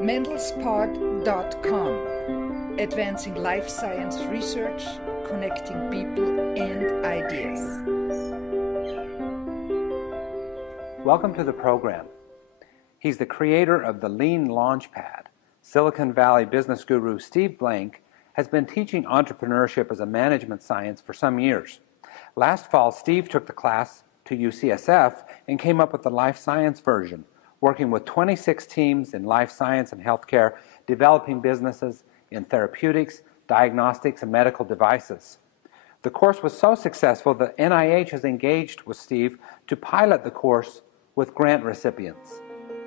Mendelspod.com, advancing life science research, connecting people and ideas. Welcome to the program. He's the creator of the Lean LaunchPad. Silicon Valley business guru Steve Blank has been teaching entrepreneurship as a management science for some years. Last fall, Steve took the class to UCSF and came up with the life science version, working with 26 teams in life science and healthcare, developing businesses in therapeutics, diagnostics, and medical devices. The course was so successful that NIH has engaged with Steve to pilot the course with grant recipients.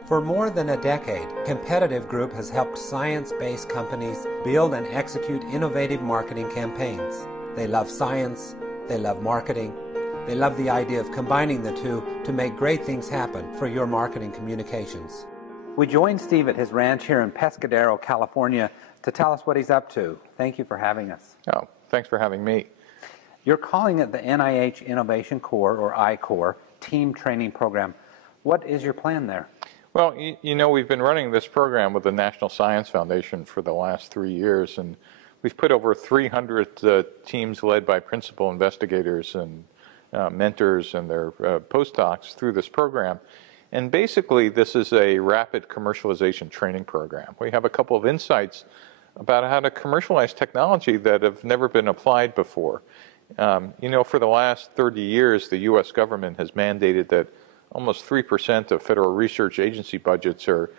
For more than a decade, Competitive Group has helped science-based companies build and execute innovative marketing campaigns. They love science, they love marketing, they love the idea of combining the two to make great things happen for your marketing communications. We joined Steve at his ranch here in Pescadero, California, to tell us what he's up to. Thank you for having us. Oh, thanks for having me. You're calling it the NIH Innovation Corps, or I-Corps, team training program. What is your plan there? Well, you know, we've been running this program with the National Science Foundation for the last 3 years, and we've put over 300 teams led by principal investigators and mentors and their postdocs through this program. And basically, this is a rapid commercialization training program. We have a couple of insights about how to commercialize technology that have never been applied before. You know, for the last 30 years, the U.S. government has mandated that almost 3% of federal research agency budgets are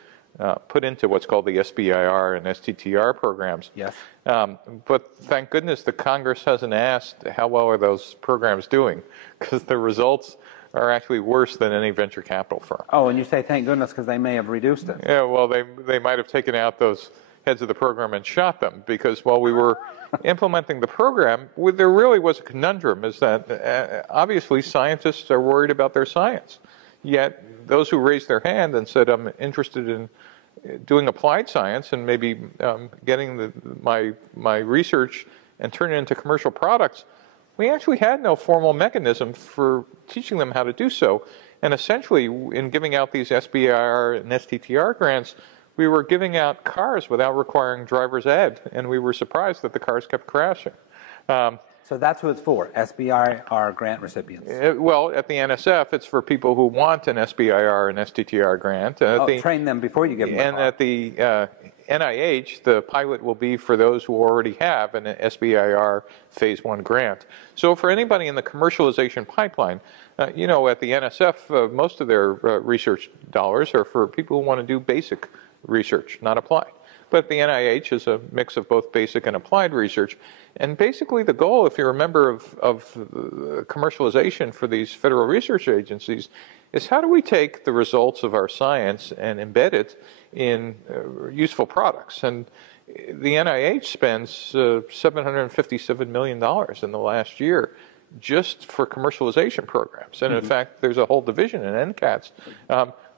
put into what's called the SBIR and STTR programs. Yes. But thank goodness the Congress hasn't asked how well are those programs doing, because the results are actually worse than any venture capital firm. Oh, and you say thank goodness because they may have reduced it. Yeah, well, they might have taken out those heads of the program and shot them, because while we were implementing the program, there really was a conundrum, is that obviously scientists are worried about their science. Yet those who raised their hand and said, I'm interested in doing applied science and maybe getting my research and turning it into commercial products, we actually had no formal mechanism for teaching them how to do so. And essentially, in giving out these SBIR and STTR grants, we were giving out cars without requiring driver's ed, and we were surprised that the cars kept crashing. So that's who it's for, SBIR grant recipients. Well, at the NSF, it's for people who want an SBIR and STTR grant. Train them before you give them And at the NIH, the pilot will be for those who already have an SBIR Phase 1 grant. So for anybody in the commercialization pipeline, you know, at the NSF, most of their research dollars are for people who want to do basic research, not applied. But the NIH is a mix of both basic and applied research. And basically the goal, if you're a member of commercialization for these federal research agencies, is how do we take the results of our science and embed it in useful products? And the NIH spends $757 million in the last year just for commercialization programs. And in fact, there's a whole division in NCATS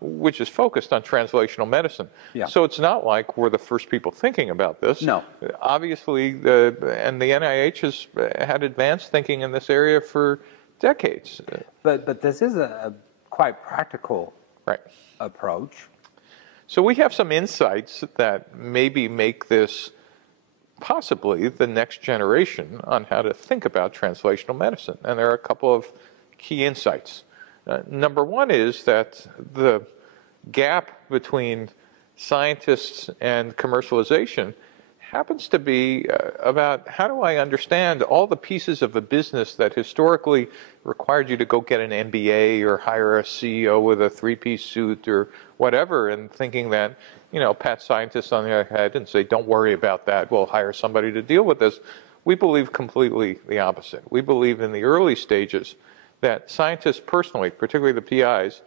which is focused on translational medicine. Yeah. So it's not like we're the first people thinking about this. No. Obviously, and the NIH has had advanced thinking in this area for decades. But this is a quite practical approach. So we have some insights that maybe make this possibly the next generation on how to think about translational medicine. And there are a couple of key insights. Number one is that the gap between scientists and commercialization happens to be about how do I understand all the pieces of a business that historically required you to go get an MBA or hire a CEO with a three-piece suit or whatever, and thinking that, you know, pat scientists on the head and say, don't worry about that, we'll hire somebody to deal with this. We believe completely the opposite. We believe in the early stages that scientists personally, particularly the PIs,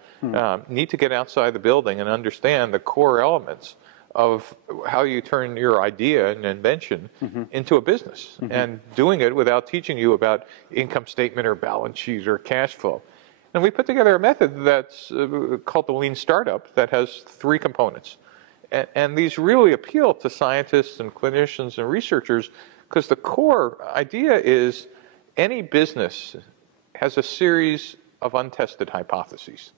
need to get outside the building and understand the core elements of how you turn your idea and invention into a business, and doing it without teaching you about income statement or balance sheet or cash flow. And we put together a method that's called the Lean Startup that has 3 components. And these really appeal to scientists and clinicians and researchers, because the core idea is any business has a series of untested hypotheses.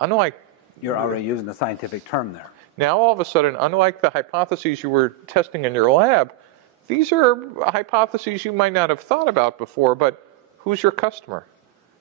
Unlike... You're already using the scientific term there. Now, all of a sudden, unlike the hypotheses you were testing in your lab, these are hypotheses you might not have thought about before, but who's your customer?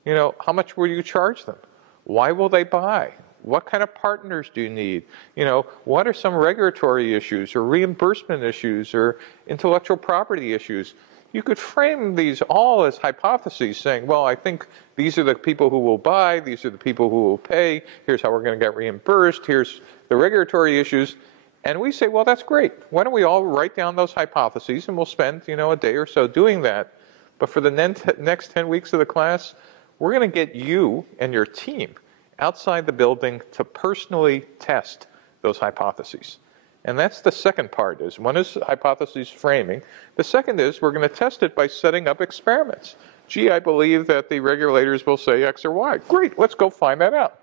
You know, how much will you charge them? Why will they buy? What kind of partners do you need? You know, what are some regulatory issues or reimbursement issues or intellectual property issues? You could frame these all as hypotheses saying, well, I think these are the people who will buy, these are the people who will pay, here's how we're going to get reimbursed, here's the regulatory issues. And we say, well, that's great. Why don't we all write down those hypotheses, and we'll spend, you know, a day or so doing that. But for the next 10 weeks of the class, we're going to get you and your team outside the building to personally test those hypotheses. And that's the second part. One is hypothesis framing. The second is we're going to test it by setting up experiments. Gee, I believe that the regulators will say X or Y. Great, let's go find that out.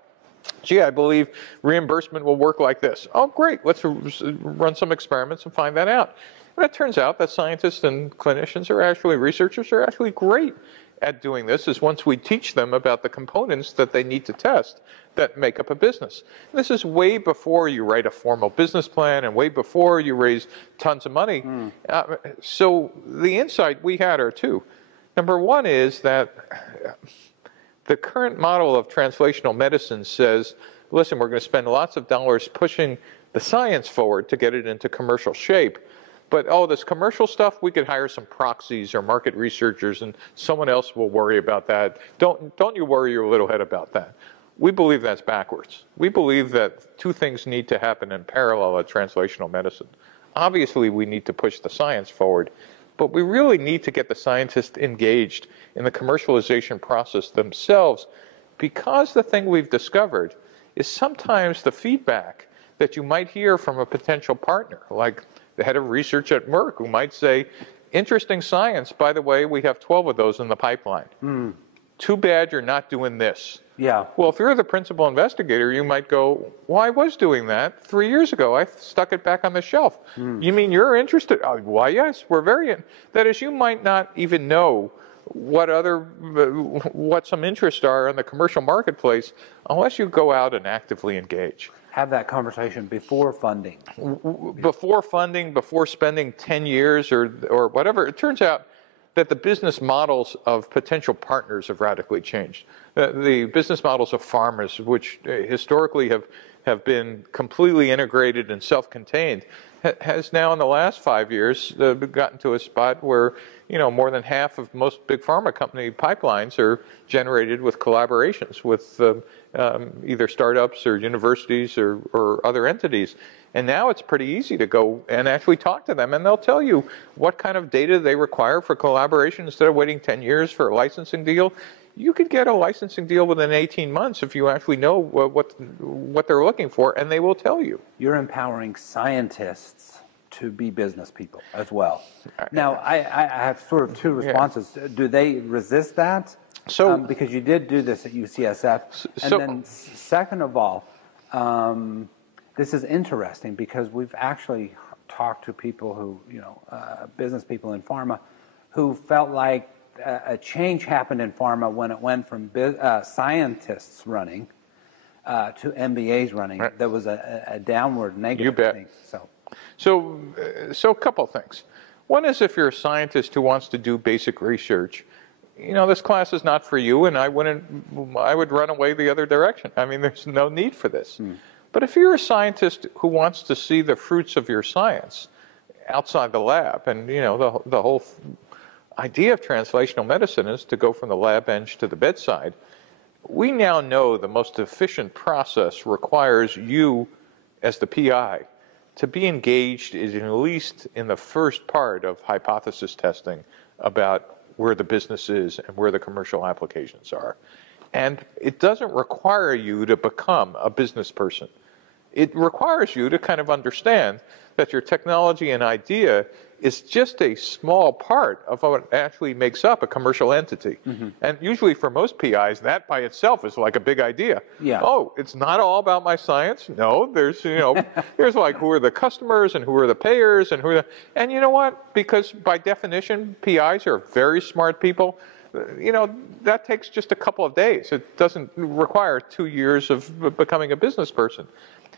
Gee, I believe reimbursement will work like this. Oh, great, let's run some experiments and find that out. And it turns out that scientists and clinicians are actually, researchers are actually great at doing this, is once we teach them about the components that they need to test that make up a business. And this is way before you write a formal business plan and way before you raise tons of money. So the insight we had are two. Number one is that the current model of translational medicine says, listen, we're going to spend lots of dollars pushing the science forward to get it into commercial shape. But, oh, this commercial stuff, we could hire some proxies or market researchers and someone else will worry about that. Don't you worry your little head about that. We believe that's backwards. We believe that two things need to happen in parallel at translational medicine. Obviously, we need to push the science forward, but we really need to get the scientists engaged in the commercialization process themselves, because the thing we've discovered is sometimes the feedback that you might hear from a potential partner, like the head of research at Merck, who might say, interesting science, by the way, we have 12 of those in the pipeline. Too bad you're not doing this. Yeah. Well, if you're the principal investigator, you might go, well, I was doing that 3 years ago. I stuck it back on the shelf. You mean you're interested? Oh, why, yes, we're very, that is, you might not even know what some interests are in the commercial marketplace unless you go out and actively engage. Have that conversation before funding. Before funding, before spending 10 years or whatever. It turns out that the business models of potential partners have radically changed. The business models of pharmas, which historically have been completely integrated and self-contained, has now in the last 5 years gotten to a spot where, you know, more than half of most big pharma company pipelines are generated with collaborations with either startups or universities or other entities. And now it's pretty easy to go and actually talk to them, and they'll tell you what kind of data they require for collaboration. Instead of waiting 10 years for a licensing deal, you could get a licensing deal within 18 months if you actually know what they're looking for, and they will tell you. You're empowering scientists to be business people as well. Now, I have sort of two responses. Yeah. Do they resist that? So, because you did do this at UCSF. And then second of all, this is interesting because we've actually talked to people who, you know, business people in pharma who felt like a change happened in pharma when it went from scientists running to MBAs running. Right. There was a downward negative you bet. thing. So a couple of things. One is if you're a scientist who wants to do basic research, you know, this class is not for you, and I would run away the other direction. I mean, there's no need for this. But if you're a scientist who wants to see the fruits of your science outside the lab, and, you know, the whole idea of translational medicine is to go from the lab bench to the bedside, we now know the most efficient process requires you, as the PI, to be engaged at least in the first part of hypothesis testing about where the business is and where the commercial applications are. And it doesn't require you to become a business person. It requires you to kind of understand that your technology and idea is just a small part of what actually makes up a commercial entity. And usually for most PIs, that by itself is like a big idea. Yeah. Oh, it's not all about my science. No, there's, you know, there's like who are the customers and who are the payers and and you know what? Because by definition, PIs are very smart people. You know, that takes just a couple of days. It doesn't require 2 years of becoming a business person.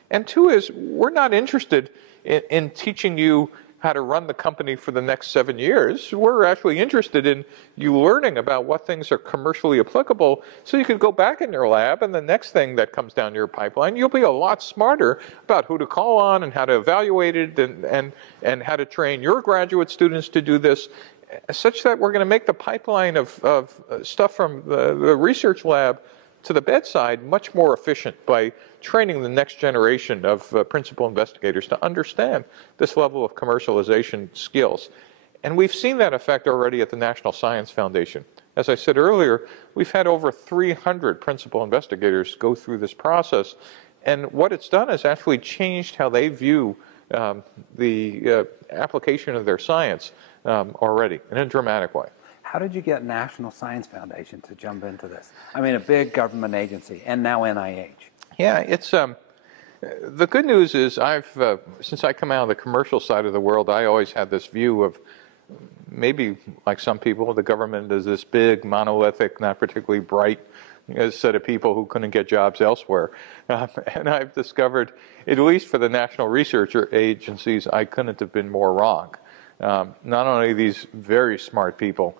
And two is, we're not interested in teaching you how to run the company for the next 7 years. We're actually interested in you learning about what things are commercially applicable so you could go back in your lab and the next thing that comes down your pipeline, you'll be a lot smarter about who to call on and how to evaluate it and how to train your graduate students to do this, such that we're going to make the pipeline of stuff from the research lab to the bedside much more efficient by training the next generation of principal investigators to understand this level of commercialization skills. And we've seen that effect already at the National Science Foundation. As I said earlier, we've had over 300 principal investigators go through this process. And what it's done is actually changed how they view the application of their science already in a dramatic way. How did you get National Science Foundation to jump into this? I mean, a big government agency, and now NIH. Yeah, it's the good news is since I come out of the commercial side of the world, I always had this view of maybe, like some people, the government is this big, monolithic, not particularly bright set of people who couldn't get jobs elsewhere. And I've discovered, at least for the national research agencies, I couldn't have been more wrong. Not only these very smart people,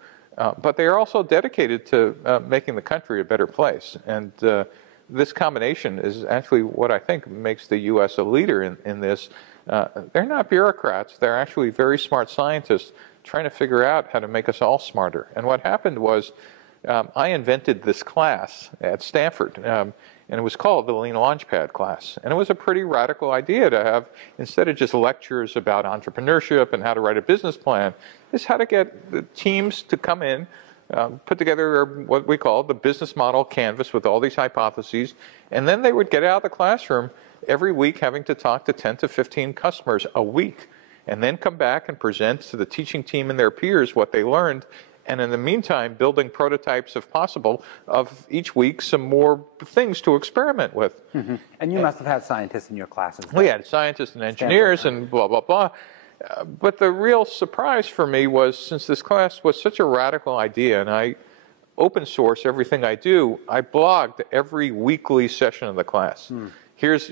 but they are also dedicated to making the country a better place. And this combination is actually what I think makes the U.S. a leader in this. They're not bureaucrats. They're actually very smart scientists trying to figure out how to make us all smarter. And what happened was I invented this class at Stanford, and it was called the Lean LaunchPad class. And it was a pretty radical idea to have, instead of just lectures about entrepreneurship and how to write a business plan, is how to get the teams to come in, put together what we call the business model canvas with all these hypotheses, and then they would get out of the classroom every week having to talk to 10 to 15 customers a week, and then come back and present to the teaching team and their peers what they learned, and in the meantime, building prototypes, if possible, of each week some more things to experiment with. Mm-hmm. And you must have had scientists in your classes. We had scientists and engineers and blah, blah, blah. But the real surprise for me was, since this class was such a radical idea, and I open source everything I do, I blogged every weekly session of the class. Here's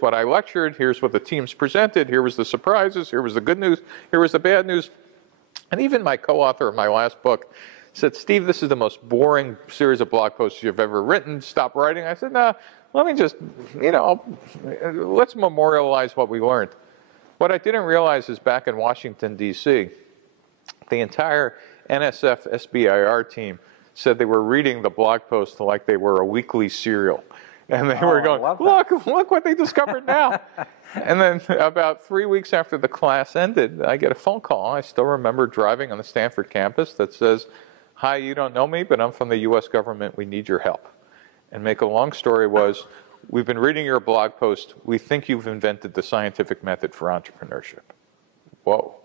what I lectured, here's what the teams presented, here was the surprises, here was the good news, here was the bad news. And even my co-author of my last book said, "Steve, this is the most boring series of blog posts you've ever written. Stop writing." I said, "Nah, let me just, let's memorialize what we learned." What I didn't realize is back in Washington, D.C., the entire NSF SBIR team said they were reading the blog post like they were a weekly serial. And they were going, look what they discovered now. And then about 3 weeks after the class ended, I get a phone call. I still remember driving on the Stanford campus that says, "Hi, you don't know me, but I'm from the U.S. government. We need your help." And make a long story was, "We've been reading your blog post. We think you've invented the scientific method for entrepreneurship." Whoa.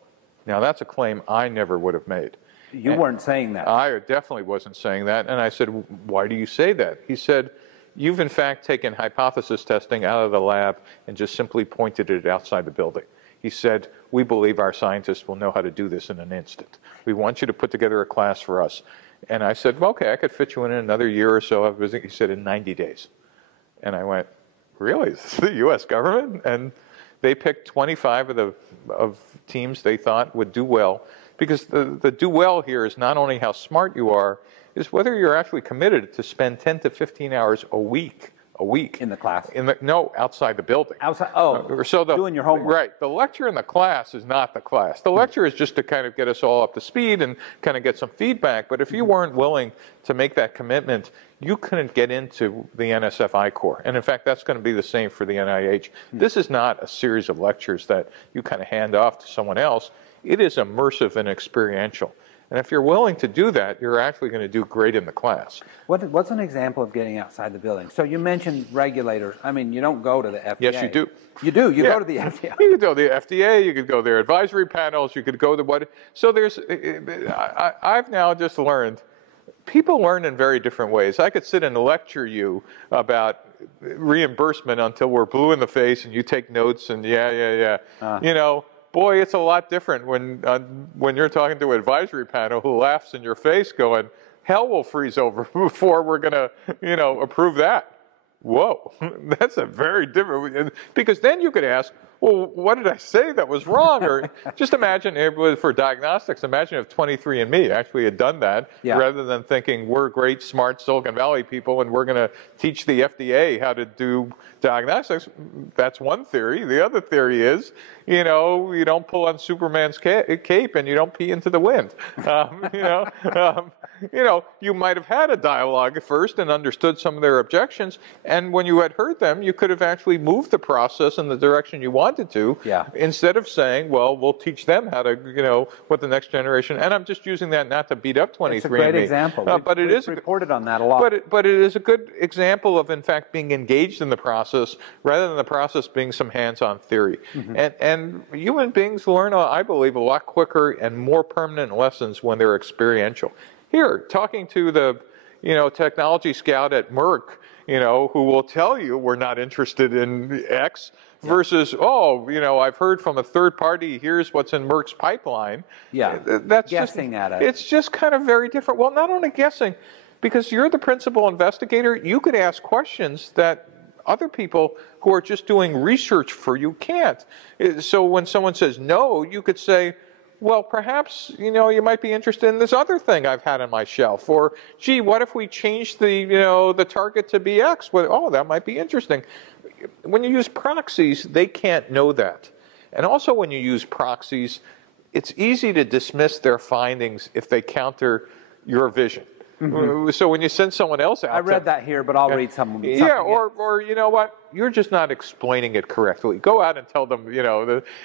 Now, that's a claim I never would have made. You weren't saying that. I definitely wasn't saying that. And I said, "Why do you say that?" He said, "You've in fact taken hypothesis testing out of the lab and just simply pointed it outside the building." He said, "We believe our scientists will know how to do this in an instant. We want you to put together a class for us." And I said, "Well, okay, I could fit you in another year or so." He said, "In 90 days. And I went, "Really? This is the U.S. government?" And they picked 25 of teams they thought would do well. Because the do well here is not only how smart you are, is whether you're actually committed to spend 10 to 15 hours a week. In the class? No, outside the building. Outside, doing your homework. Right. The lecture in the class is not the class. The lecture is just to kind of get us all up to speed and kind of get some feedback. But if you weren't willing to make that commitment, you couldn't get into the NSF I-Corps. And in fact, that's going to be the same for the NIH. This is not a series of lectures that you kind of hand off to someone else. It is immersive and experiential. And if you're willing to do that, you're actually going to do great in the class. What's an example of getting outside the building? So you mentioned regulators. I mean, you don't go to the FDA. Yes, you do. You do? You go to the FDA. You could go to the FDA. You could go to their advisory panels. You could go to what. So I've now just learned, people learn in very different ways. I could sit and lecture you about reimbursement until we're blue in the face and you take notes and boy, it's a lot different when you're talking to an advisory panel who laughs in your face going, "Hell will freeze over before we're going to, approve that." Whoa, that's a very different, because then you could ask, well, what did I say that was wrong? Or just imagine, for diagnostics, imagine if 23andMe actually had done that, rather than thinking we're great, smart Silicon Valley people and we're going to teach the FDA how to do diagnostics. That's one theory. The other theory is, you don't pull on Superman's cape and you don't pee into the wind. You might have had a dialogue at first and understood some of their objections, and when you had heard them, you could have actually moved the process in the direction you wanted to, instead of saying, well, we'll teach them how to, what the next generation, and I'm just using that not to beat up 23andMe. It's a great example. But it is reported on that a lot. But it is a good example of, in fact, being engaged in the process rather than the process being some hands-on theory. And human beings learn, I believe, a lot quicker and more permanent lessons when they're experiential. Here, talking to the, technology scout at Merck, who will tell you we're not interested in X, versus, I've heard from a third party, here's what's in Merck's pipeline. That's guessing at it. It's just kind of very different. Well, not only guessing, because you're the principal investigator, you could ask questions that other people who are just doing research for you can't. So when someone says no, you could say, well, perhaps, you might be interested in this other thing I've had on my shelf. Or, gee, what if we change the, the target to be X? Well, oh, that might be interesting. When you use proxies, they can't know that. And also when you use proxies, it's easy to dismiss their findings if they counter your vision. So when you send someone else out, I read that here, but I'll read some. Or you know what? You're just not explaining it correctly. Go out and tell them.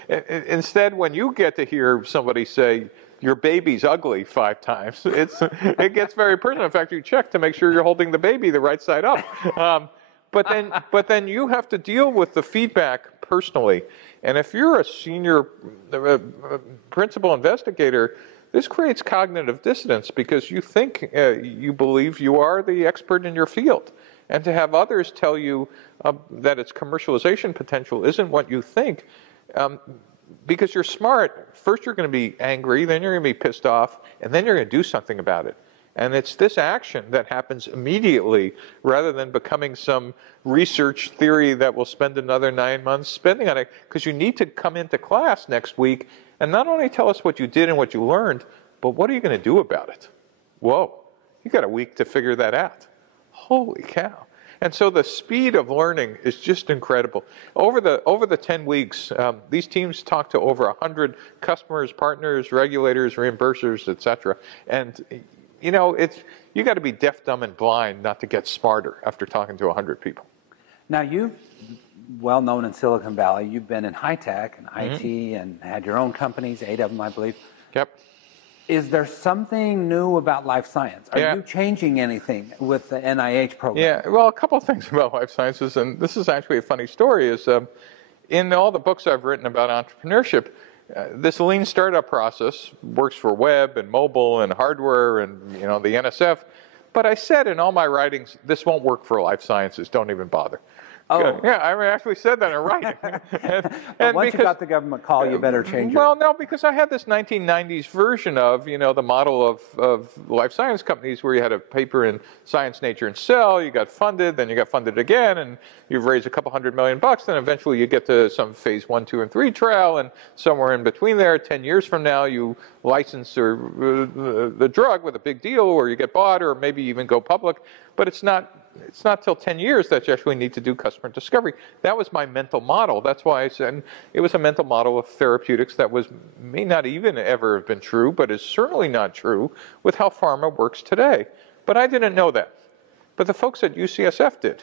Instead, when you get to hear somebody say your baby's ugly 5 times, it gets very personal. In fact, you check to make sure you're holding the baby the right side up. But then you have to deal with the feedback personally. And if you're a senior principal investigator, this creates cognitive dissonance because you think, you believe you are the expert in your field. And to have others tell you that its commercialization potential isn't what you think, because you're smart, first you're going to be angry, then you're going to be pissed off, and then you're going to do something about it. And it's this action that happens immediately rather than becoming some research theory that will spend another 9 months spending on it, because you need to come into class next week and not only tell us what you did and what you learned, but what are you going to do about it? Whoa, you got a week to figure that out. Holy cow. And so the speed of learning is just incredible. Over the 10 weeks, these teams talk to over 100 customers, partners, regulators, reimbursers, etc. And you got to be deaf, dumb, and blind not to get smarter after talking to 100 people. Now, you've well known in Silicon Valley. You've been in high tech and IT and had your own companies, 8 of them, I believe. Yep. Is there something new about life science? Are you changing anything with the NIH program? Yeah, well, a couple of things about life sciences, and this is actually a funny story, is in all the books I've written about entrepreneurship, this lean startup process works for web and mobile and hardware and the NSF. But I said in all my writings, this won't work for life sciences. Don't even bother. Oh. Yeah, I actually said that in writing. and once you got the government call, you better change it. Well, no, because I had this 1990s version of, the model of life science companies where you had a paper in Science, Nature, and Cell, you got funded, then you got funded again, and you've raised a couple $100 million, then eventually you get to some phase 1, 2, and 3 trial, and somewhere in between there, 10 years from now, you license the drug with a big deal, or you get bought, or maybe even go public, but it's not till 10 years that you actually need to do customer discovery. That was my mental model. That's why I said it was a mental model of therapeutics that may not even ever have been true, but is certainly not true with how pharma works today. But I didn't know that. But the folks at UCSF did.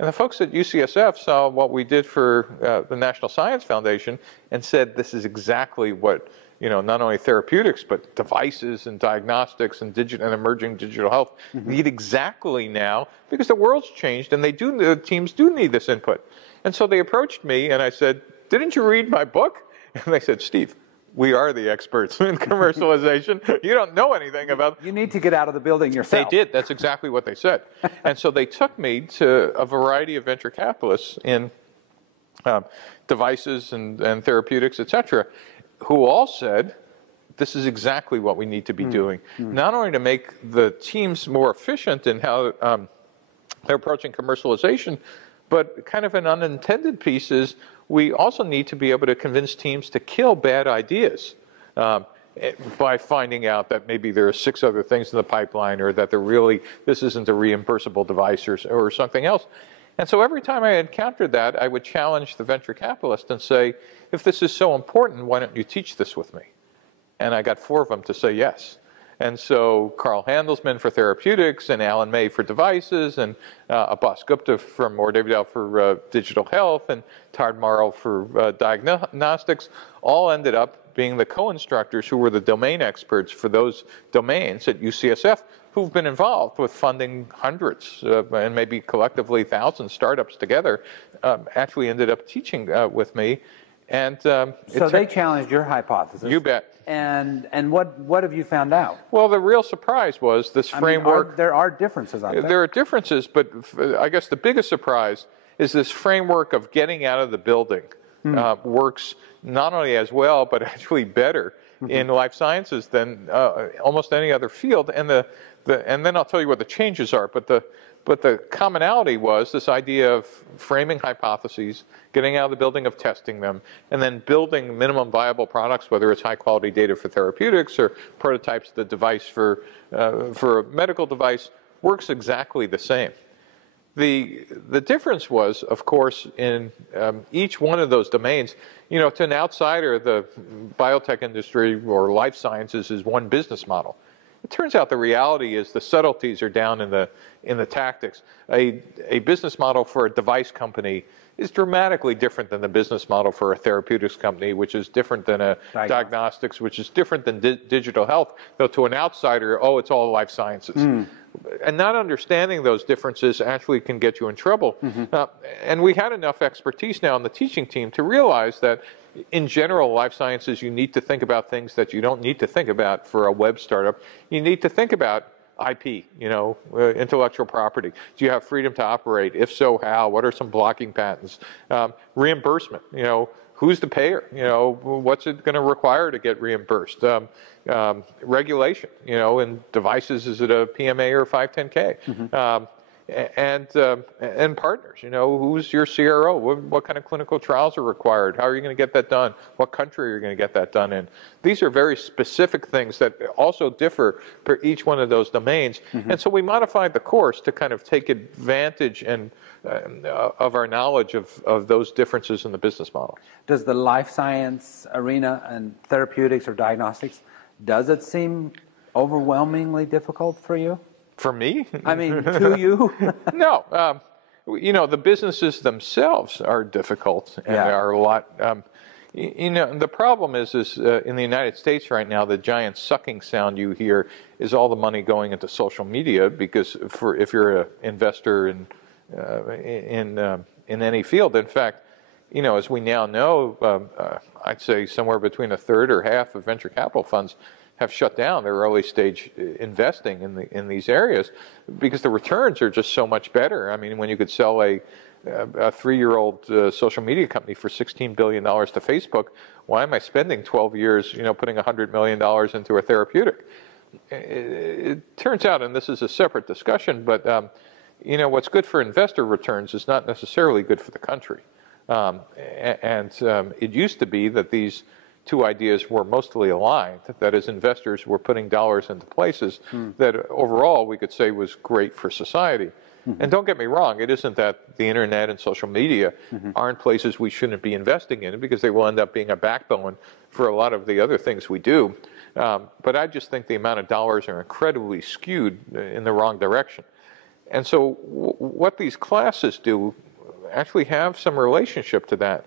And the folks at UCSF saw what we did for the National Science Foundation and said, this is exactly what not only therapeutics, but devices and diagnostics and emerging digital health need exactly now, because the world's changed and the teams do need this input. And so they approached me and I said, didn't you read my book? And they said, Steve, we are the experts in commercialization. You don't know anything about it. You need to get out of the building yourself. They did. That's exactly what they said. And so they took me to a variety of venture capitalists in devices and therapeutics, etc., who all said, this is exactly what we need to be doing. Not only to make the teams more efficient in how they're approaching commercialization. But kind of an unintended piece is we also need to be able to convince teams to kill bad ideas by finding out that maybe there are 6 other things in the pipeline, or that this isn't a reimbursable device or something else. And so every time I encountered that, I would challenge the venture capitalist and say, if this is so important, why don't you teach this with me? And I got 4 of them to say yes. And so Carl Handelsman for therapeutics, and Alan May for devices, and Abbas Gupta from David for digital health, and Tard Morrow for diagnostics, all ended up being the co-instructors who were the domain experts for those domains at UCSF, who've been involved with funding hundreds and maybe collectively thousands startups together, actually ended up teaching with me. And so they challenged your hypothesis. You bet. And what have you found out? Well, the real surprise was this framework. There are differences, aren't there? There are differences, but I guess the biggest surprise is this framework of getting out of the building works not only as well, but actually better in life sciences than almost any other field. And then I'll tell you what the changes are. But the commonality was this idea of framing hypotheses, getting out of the building of testing them, and then building minimum viable products, whether it's high quality data for therapeutics or prototypes of the device for a medical device, works exactly the same. The difference was, of course, in each one of those domains, to an outsider, the biotech industry or life sciences is one business model. It turns out the reality is the subtleties are down in the tactics. A business model for a device company is dramatically different than the business model for a therapeutics company, which is different than a diagnostics, which is different than digital health. Though to an outsider, it's all life sciences. And not understanding those differences actually can get you in trouble. And we had enough expertise now on the teaching team to realize that in general, life sciences, you need to think about things that you don't need to think about for a web startup. You need to think about IP, intellectual property. Do you have freedom to operate? If so, how? What are some blocking patents? Reimbursement, who's the payer? What's it going to require to get reimbursed? Regulation, in devices, is it a PMA or a 510K? And partners, who's your CRO? What kind of clinical trials are required? How are you going to get that done? What country are you going to get that done in? These are very specific things that also differ for each one of those domains. And so we modified the course to kind of take advantage of our knowledge of those differences in the business model. Does the life science arena and therapeutics or diagnostics, does it seem overwhelmingly difficult for you? For me? I mean, to you? No. The businesses themselves are difficult and are a lot. The problem is in the United States right now, the giant sucking sound you hear is all the money going into social media, because if you're an investor in any field, in fact, as we now know, I'd say somewhere between a third or half of venture capital funds have shut down their early stage investing in these areas because the returns are just so much better. I mean, when you could sell a 3-year-old social media company for $16 billion to Facebook, why am I spending 12 years, putting $100 million into a therapeutic? It turns out, and this is a separate discussion, but what's good for investor returns is not necessarily good for the country. It used to be that these two ideas were mostly aligned, that as investors were putting dollars into places that overall we could say was great for society. And don't get me wrong, it isn't that the internet and social media aren't places we shouldn't be investing in, because they will end up being a backbone for a lot of the other things we do. But I just think the amount of dollars are incredibly skewed in the wrong direction. And so what these classes do actually have some relationship to that,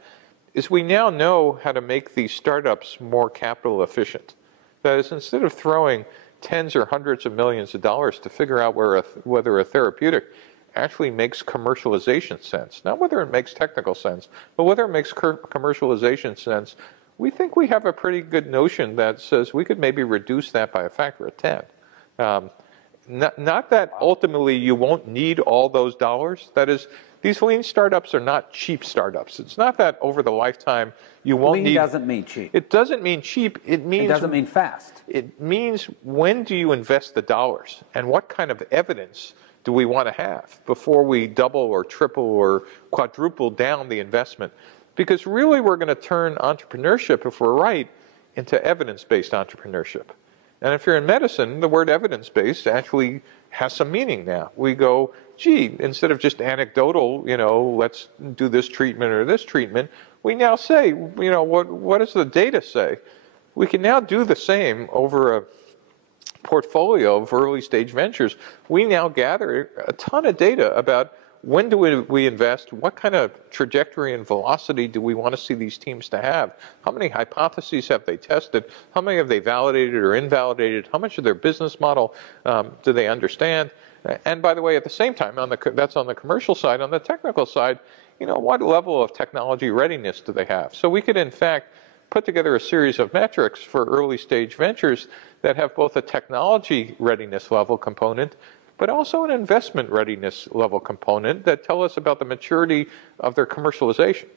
is we now know how to make these startups more capital efficient. That is, instead of throwing tens or hundreds of millions of dollars to figure out whether a therapeutic actually makes commercialization sense, not whether it makes technical sense, but whether it makes commercialization sense, we think we have a pretty good notion that says we could maybe reduce that by a factor of 10. Not that ultimately you won't need all those dollars. That is, these lean startups are not cheap startups. It's not that over the lifetime you won't need... Lean doesn't mean cheap. It doesn't mean cheap. It doesn't mean fast. It means when do you invest the dollars, and what kind of evidence do we want to have before we double or triple or quadruple down the investment? Because really we're going to turn entrepreneurship, if we're right, into evidence-based entrepreneurship. And if you're in medicine, the word evidence-based actually has some meaning now. We go, gee, instead of just anecdotal, let's do this treatment or this treatment, we now say, what does the data say? We can now do the same over a portfolio of early stage ventures. We now gather a ton of data about when do we invest, what kind of trajectory and velocity do we want to see these teams to have, how many hypotheses have they tested, how many have they validated or invalidated, how much of their business model do they understand, and by the way, at the same time, that's on the commercial side. On the technical side, what level of technology readiness do they have? So we could, in fact, put together a series of metrics for early stage ventures that have both a technology readiness level component, but also an investment readiness level component that tell us about the maturity of their commercialization.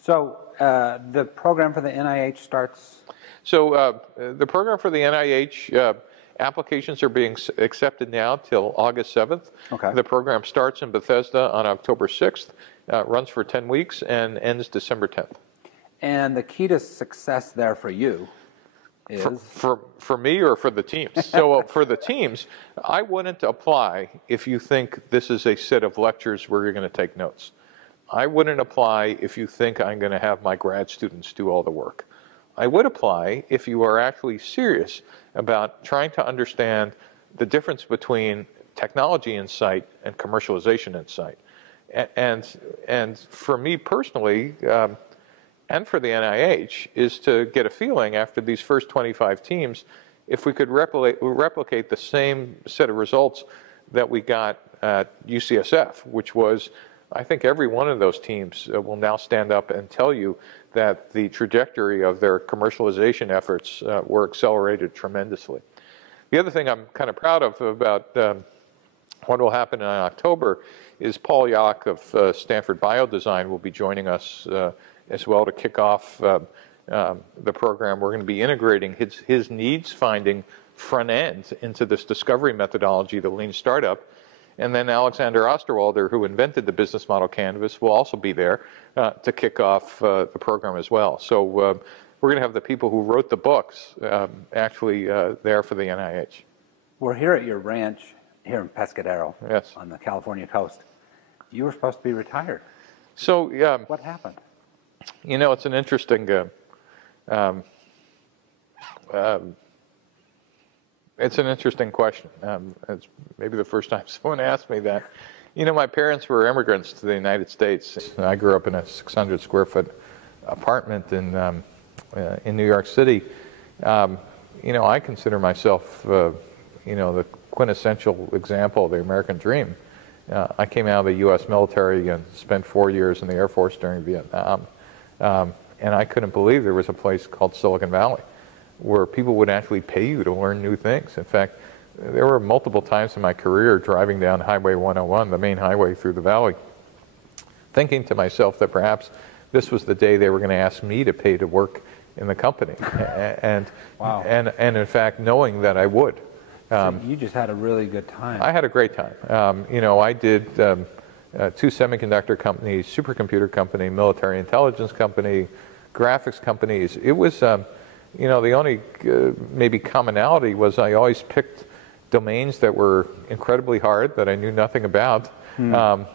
So the program for the NIH starts? So the program for the NIH, applications are being accepted now till August 7th. Okay. The program starts in Bethesda on October 6th, runs for 10 weeks, and ends December 10th. And the key to success there for you is? For me or for the teams? So for the teams, I wouldn't apply if you think this is a set of lectures where you're going to take notes. I wouldn't apply if you think I'm going to have my grad students do all the work. I would apply if you are actually serious about trying to understand the difference between technology insight and commercialization insight. And for me personally, and for the NIH, is to get a feeling after these first 25 teams, if we could replicate the same set of results that we got at UCSF, which was, I think every one of those teams will now stand up and tell you that the trajectory of their commercialization efforts were accelerated tremendously. The other thing I'm kind of proud of about what will happen in October is Paul Yock of Stanford Biodesign will be joining us as well to kick off the program. We're going to be integrating his needs finding front end into this discovery methodology, the Lean Startup. And then Alexander Osterwalder, who invented the business model canvas, will also be there to kick off the program as well. So we're going to have the people who wrote the books actually there for the NIH. We're here at your ranch here in Pescadero, yes, on the California coast. You were supposed to be retired. So what happened? It's an interesting it's an interesting question. It's maybe the first time someone asked me that. My parents were immigrants to the United States. I grew up in a 600 square foot apartment in New York City. I consider myself, the quintessential example of the American dream. I came out of the U.S. military and spent 4 years in the Air Force during Vietnam. And I couldn't believe there was a place called Silicon Valley where people would actually pay you to learn new things. In fact, there were multiple times in my career driving down Highway 101, the main highway through the valley, thinking to myself that perhaps this was the day they were going to ask me to pay to work in the company. And, wow. and in fact, knowing that I would. So you just had a really good time. I had a great time. I did 2 semiconductor companies, supercomputer company, military intelligence company, graphics companies. It was, the only maybe commonality was I always picked domains that were incredibly hard that I knew nothing about, and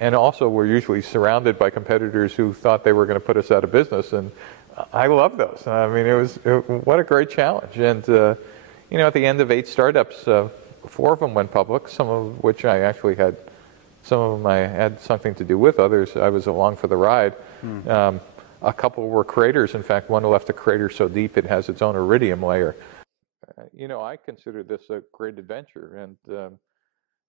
also were usually surrounded by competitors who thought they were going to put us out of business. And I loved those. I mean, what a great challenge. And at the end of 8 startups, 4 of them went public, some of which I actually had. Some of them I had something to do with, others I was along for the ride. A couple were craters. In fact, one left a crater so deep it has its own iridium layer. I consider this a great adventure. And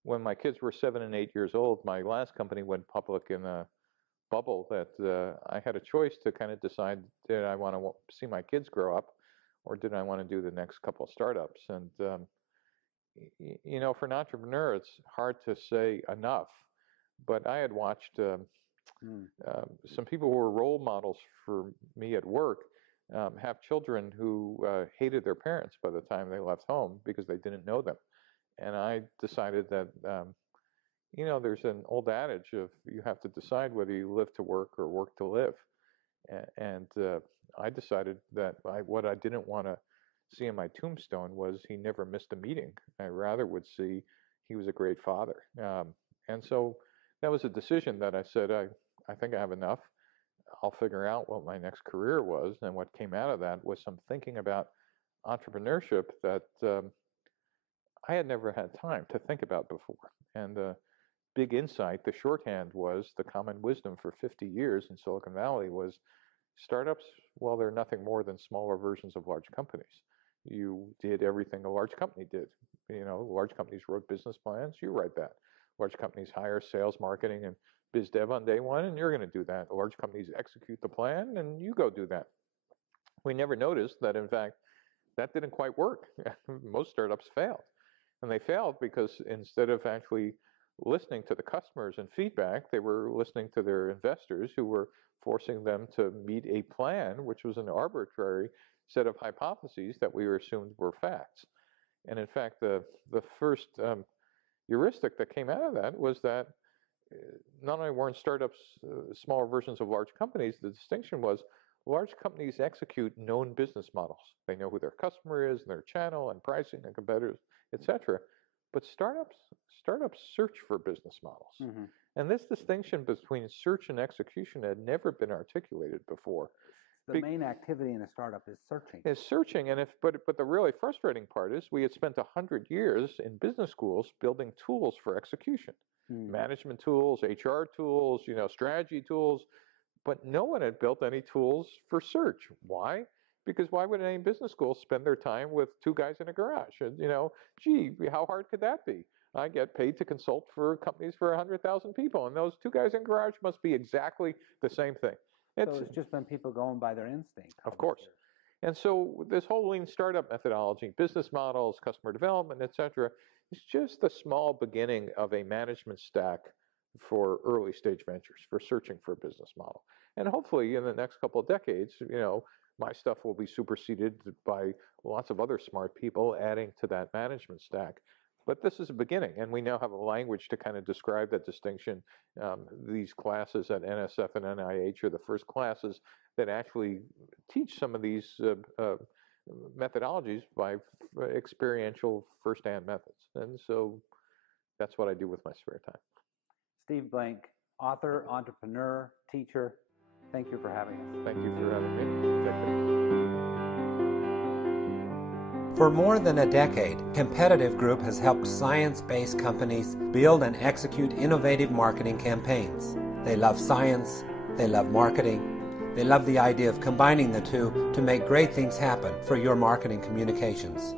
when my kids were 7 and 8 years old, my last company went public in a bubble that I had a choice to kind of decide, did I want to see my kids grow up, or did I want to do the next couple of startups? And for an entrepreneur, it's hard to say enough. But I had watched some people who were role models for me at work have children who hated their parents by the time they left home because they didn't know them. And I decided that, there's an old adage of you have to decide whether you live to work or work to live. And I decided that what I didn't want to see in my tombstone was he never missed a meeting. I rather would see he was a great father. And so that was a decision that I said, I think I have enough. I'll figure out what my next career was. And what came out of that was some thinking about entrepreneurship that I had never had time to think about before. And the big insight, the shorthand was the common wisdom for 50 years in Silicon Valley was startups, well, they're nothing more than smaller versions of large companies. You did everything a large company did. Large companies wrote business plans, you write that. Large companies hire sales, marketing, and biz dev on day one, and you're going to do that. Large companies execute the plan, and you go do that. We never noticed that, in fact, that didn't quite work. Most startups failed. And they failed because instead of actually listening to the customers and feedback, they were listening to their investors who were forcing them to meet a plan, which was an arbitrary set of hypotheses that we assumed were facts. And in fact, the first heuristic that came out of that was that not only weren't startups smaller versions of large companies, the distinction was large companies execute known business models. They know who their customer is, and their channel, and pricing, and competitors, etc. But startups search for business models. Mm-hmm. And this distinction between search and execution had never been articulated before. The main activity in a startup is searching. But the really frustrating part is we had spent 100 years in business schools building tools for execution. Management tools, HR tools, strategy tools, but no one had built any tools for search. Why? Because why would any business school spend their time with two guys in a garage? And, gee, how hard could that be? I get paid to consult for companies for 100,000 people, and those two guys in a garage must be exactly the same thing. So it's just been people going by their instinct. Of course. And so this whole lean startup methodology, business models, customer development, et cetera, is just a small beginning of a management stack for early stage ventures, for searching for a business model. And hopefully in the next couple of decades, my stuff will be superseded by lots of other smart people adding to that management stack. But this is a beginning, and we now have a language to kind of describe that distinction. These classes at NSF and NIH are the first classes that actually teach some of these methodologies by experiential first-hand methods. And so that's what I do with my spare time. Steve Blank, author, entrepreneur, teacher, thank you for having us. Thank you for having me. Take care. For more than a decade, Competitive Group has helped science-based companies build and execute innovative marketing campaigns. They love science, they love marketing, they love the idea of combining the two to make great things happen for your marketing communications.